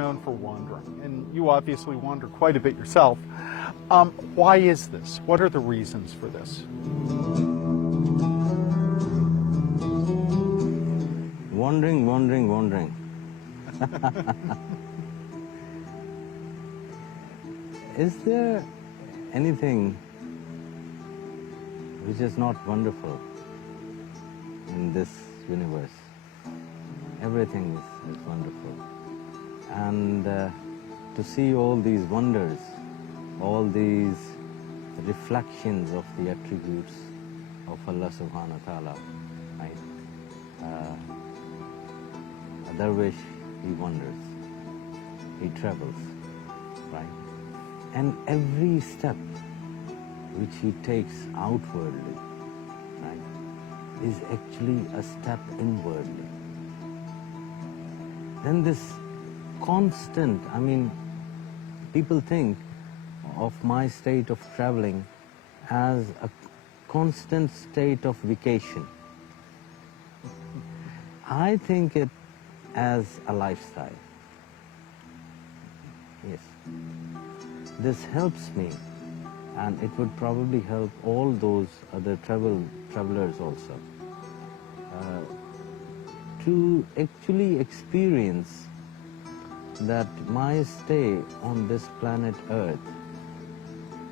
known for wandering, and you obviously wander quite a bit yourself. Why is this? What are the reasons for this? Wandering, wandering, wandering. Is there anything which is not wonderful in this universe? Everything is wonderful. And to see all these wonders, all these reflections of the attributes of Allah subhanahu wa ta'ala, right? A dervish, he wanders, he travels, right? And every step which he takes outwardly, right, is actually a step inwardly. Then this constant, I mean, people think of my state of traveling as a constant state of vacation. I think it as a lifestyle. Yes. This helps me, and it would probably help all those other travelers also to actually experience that my stay on this planet Earth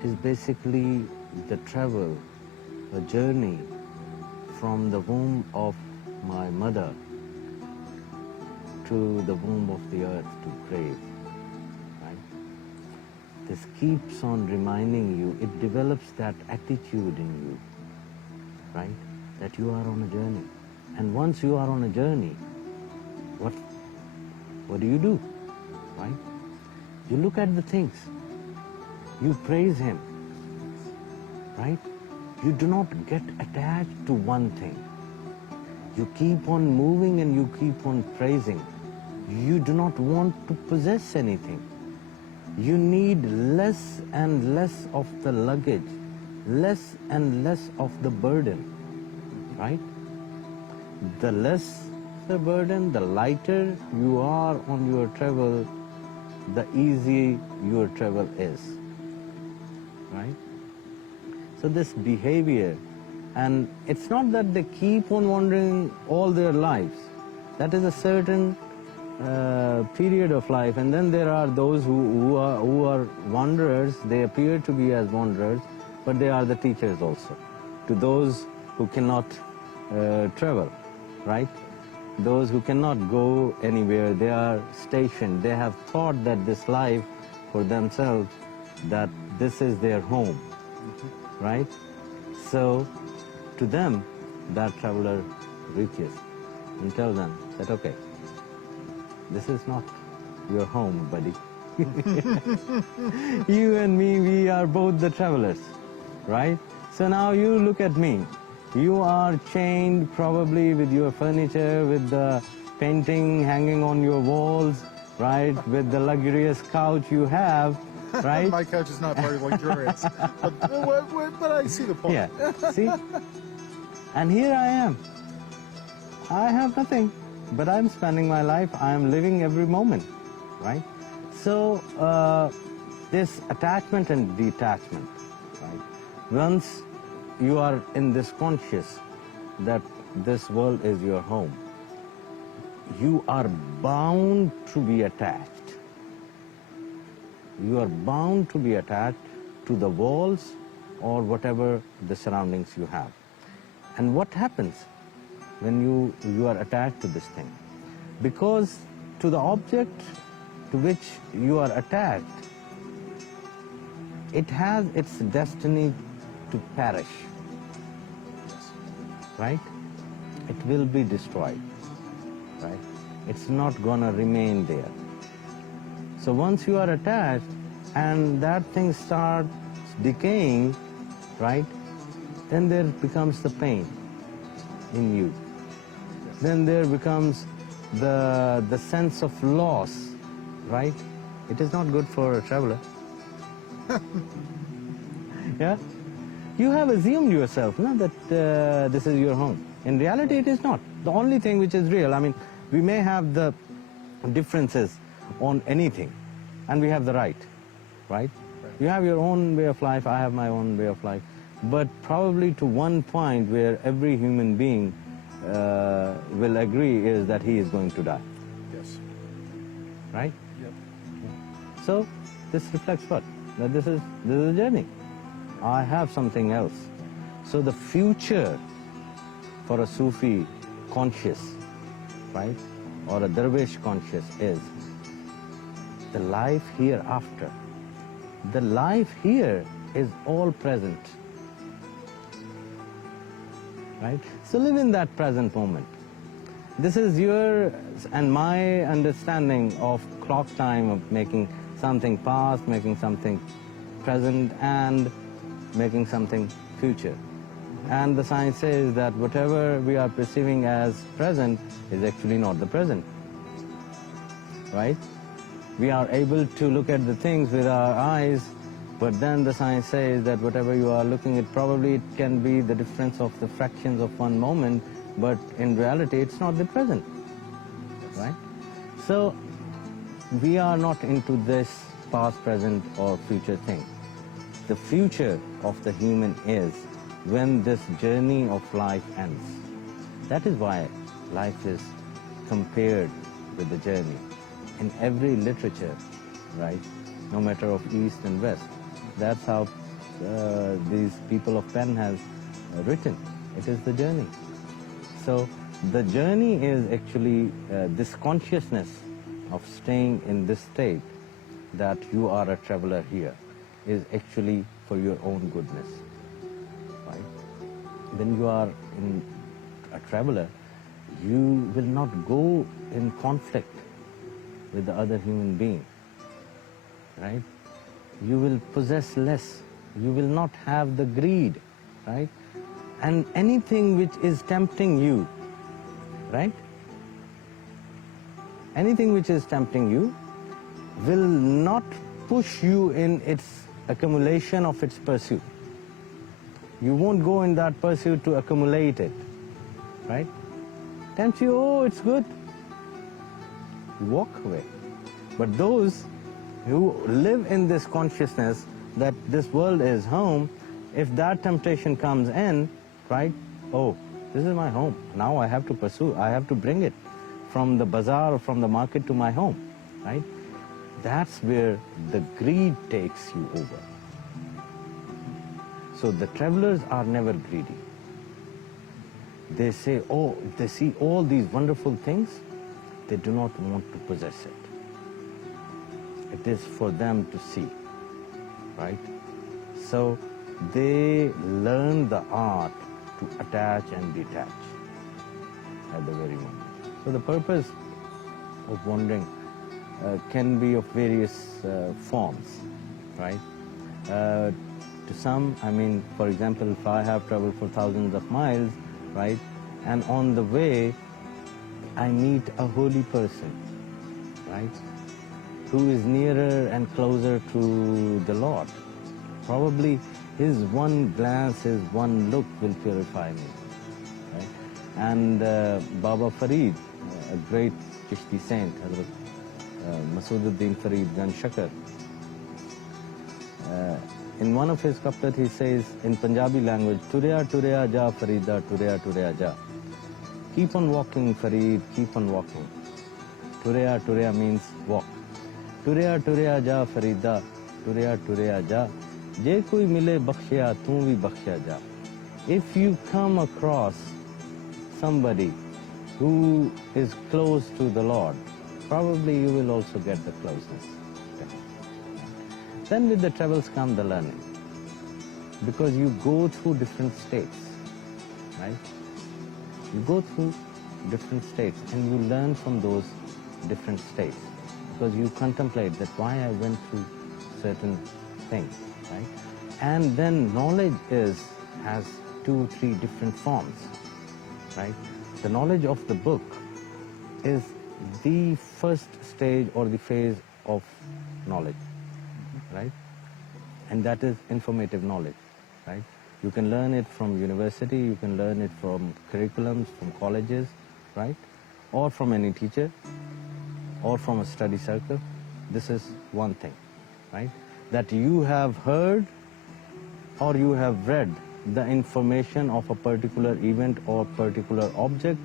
is basically the travel, a journey from the womb of my mother to the womb of the earth to grave, right? This keeps on reminding you, it develops that attitude in you, right? That you are on a journey. And once you are on a journey, what do? Right? You look at the things, you praise Him, right? You do not get attached to one thing. You keep on moving and you keep on praising. You do not want to possess anything. You need less and less of the luggage, less and less of the burden, right? The less the burden, the lighter you are on your travel, the easier your travel is, right? So this behavior, and it's not that they keep on wandering all their lives. That is a certain period of life, and then there are those who are wanderers. They appear to be as wanderers, but they are the teachers also to those who cannot travel, right? Those who cannot go anywhere, they are stationed. They have thought that this life for themselves, that this is their home, right? So to them, that traveler reaches and tells them that, okay, this is not your home, buddy. You and me, we are both the travelers, right? So now you look at me. You are chained probably with your furniture, with the painting hanging on your walls, right? With the luxurious couch you have, right? My couch is not very luxurious, but I see the point. Yeah, see? And here I am. I have nothing, but I'm spending my life, I'm living every moment, right? So this attachment and detachment, right? Once you are in this conscious that this world is your home, you are bound to be attached. You are bound to be attached to the walls or whatever the surroundings you have. And what happens when you are attached to this thing? Because to the object to which you are attached, it has its destiny to perish, right? It will be destroyed, right? It's not gonna remain there. So once you are attached and that thing starts decaying, right, then there becomes the pain in you. Then there becomes the sense of loss, right? It is not good for a traveler. Yeah? You have assumed yourself, no, that this is your home. In reality, it is not. The only thing which is real, I mean, we may have the differences on anything. And we have the right, right? You have your own way of life, I have my own way of life. But probably to one point where every human being will agree is that he is going to die, Yes. right? Yep. So this reflects what? That this is a journey. I have something else. So the future for a Sufi conscious, right, or a Dervish conscious is the life hereafter. The life here is all present, right? So live in that present moment. This is your and my understanding of clock time, of making something past, making something present, and making something future. And the science says that whatever we are perceiving as present is actually not the present, right? We are able to look at the things with our eyes, but then the science says that whatever you are looking at, probably it can be the difference of the fractions of one moment, but in reality it's not the present, right? So we are not into this past, present or future thing. The future of the human is when this journey of life ends. That is why life is compared with the journey. In every literature, right, no matter of East and West, that's how these people of pen has written. It is the journey. So the journey is actually this consciousness of staying in this state that you are a traveler here is actually for your own goodness, right? When you are a traveler, you will not go in conflict with the other human being, right? You will possess less. You will not have the greed, right? And anything which is tempting you, right? Anything which is tempting you will not push you in its accumulation of its pursuit. You won't go in that pursuit to accumulate it, right? Tempts you, oh, it's good. You walk away. But those who live in this consciousness that this world is home, if that temptation comes in, right, oh, this is my home. Now I have to pursue, I have to bring it from the bazaar or from the market to my home, right? That's where the greed takes you over. So the travelers are never greedy. They say, oh, they see all these wonderful things, they do not want to possess it. It is for them to see, right? So they learn the art to attach and detach at the very moment. So the purpose of wandering can be of various forms, right? To some, I mean, for example, if I have traveled for thousands of miles, right, and on the way I meet a holy person, right, who is nearer and closer to the Lord. Probably his one glance, his one look will purify me, right? And Baba Farid, a great Chishti saint, Masududdin Farid Gan Shakar, in one of his couplets he says in Punjabi language, Turya Turya Ja Farida, Turya Turya Ja. Keep on walking, Farid, keep on walking. Turya Turya means walk. Turya Turya Ja Farida, Turya Turya Ja. Je koi mile bakhshya, tu bhi bakhshya ja. If you come across somebody who is close to the Lord, probably you will also get the closeness. Then with the travels come the learning. Because you go through different states, right? You go through different states and you learn from those different states. Because you contemplate that why I went through certain things, right? And then knowledge has 2-3 different forms, right? The knowledge of the book is the first stage or the phase of knowledge, right? And that is informative knowledge, right? You can learn it from university, you can learn it from curriculums, from colleges, right? Or from any teacher. or from a study circle, this is one thing, right? That you have heard or you have read the information of a particular event or particular object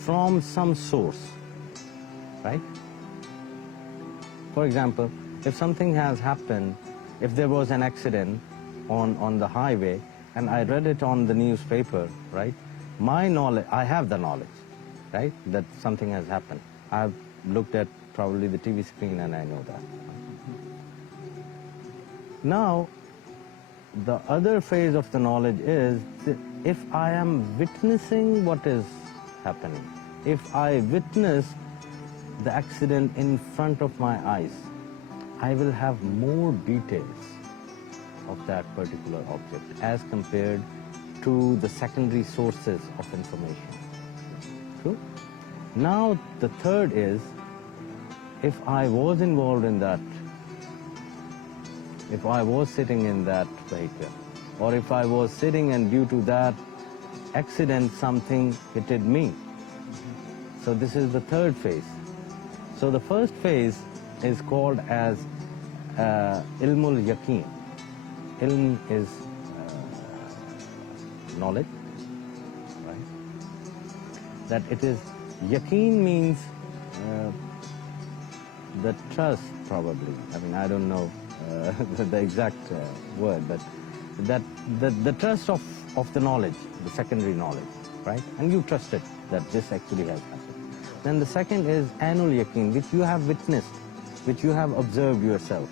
from some source, right? For example, if something has happened, if there was an accident on the highway and I read it on the newspaper, right? My knowledge, I have the knowledge, right? That something has happened. I've looked at probably the TV screen and I know that. Now, the other phase of the knowledge is that if I am witnessing what is happening, if I witness the accident in front of my eyes, I will have more details of that particular object as compared to the secondary sources of information. True? Now the third is, if I was involved in that, if I was sitting in that vehicle, or if I was sitting and due to that accident something hit me. So this is the third phase. So the first phase is called as ilmul yaqeen. Ilm is knowledge, right? That it is, yaqeen means the trust probably. I mean, I don't know the exact word, but that the trust of the knowledge, the secondary knowledge, right? And you trust it, that this actually has happened. Then the second is anul yaqeen, which you have witnessed, which you have observed yourself.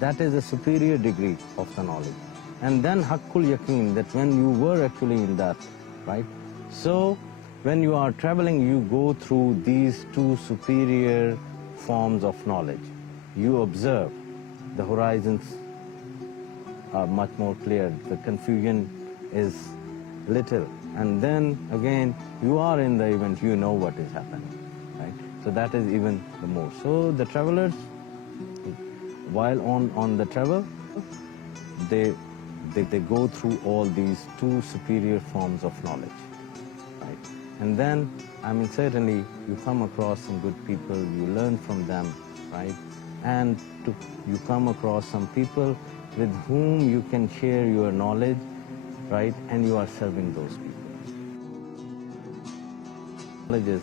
That is a superior degree of the knowledge. And then haqqul yaqeen, that when you were actually in that, right? So when you are traveling, you go through these two superior forms of knowledge. You observe, the horizons are much more clear, the confusion is little, and then again you are in the event, you know what is happening, right? So that is even the more. So the travelers, while on the travel, they go through all these two superior forms of knowledge, right? And then, I mean, certainly you come across some good people, you learn from them, right? And you come across some people with whom you can share your knowledge, right? And you are serving those people. Knowledge is